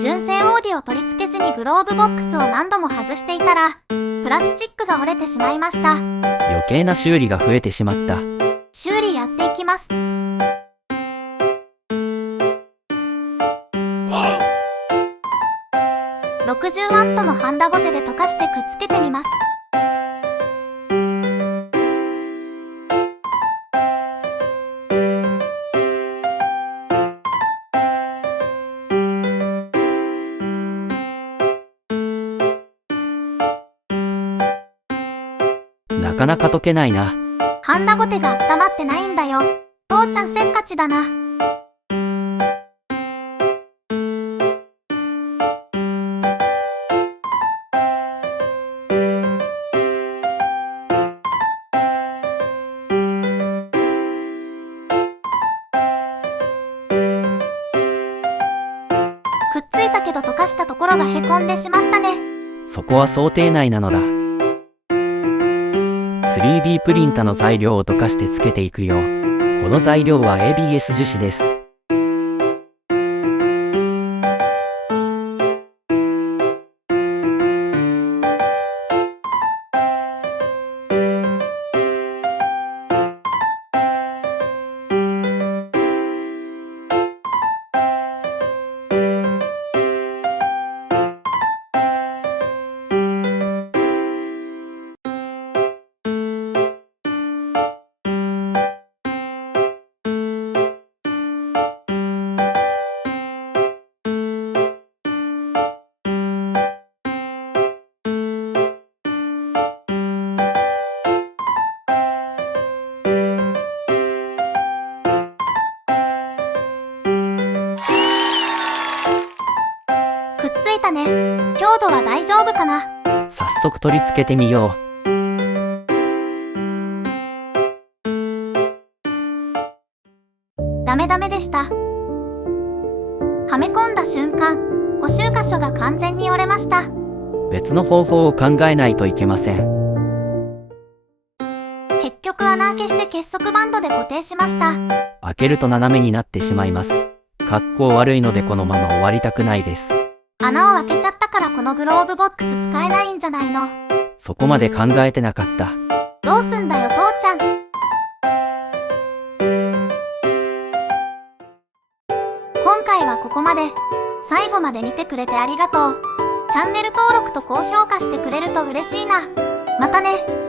純正オーディオ取り付け時にグローブボックスを何度も外していたらプラスチックが折れてしまいました。余計な修理が増えてしまった。修理やっていきます。60W のハンダゴテで溶かしてくっつけてみます。なかなか溶けないな。ハンダゴテが温まってないんだよ。父ちゃんせっかちだな。くっついたけど溶かしたところがへこんでしまったね。そこは想定内なのだ。3D プリンタの材料を溶かしてつけていくよ。この材料は ABS 樹脂です。くっついたね。強度は大丈夫かな。早速取り付けてみよう。ダメダメでした。はめ込んだ瞬間、補修箇所が完全に折れました。別の方法を考えないといけません。結局穴開けして結束バンドで固定しました。開けると斜めになってしまいます。格好悪いのでこのまま終わりたくないです。穴を開けちゃったからこのグローブボックス使えないんじゃないの。そこまで考えてなかった。どうすんだよ父ちゃん。今回はここまで。最後まで見てくれてありがとう。チャンネル登録と高評価してくれると嬉しいな。またね。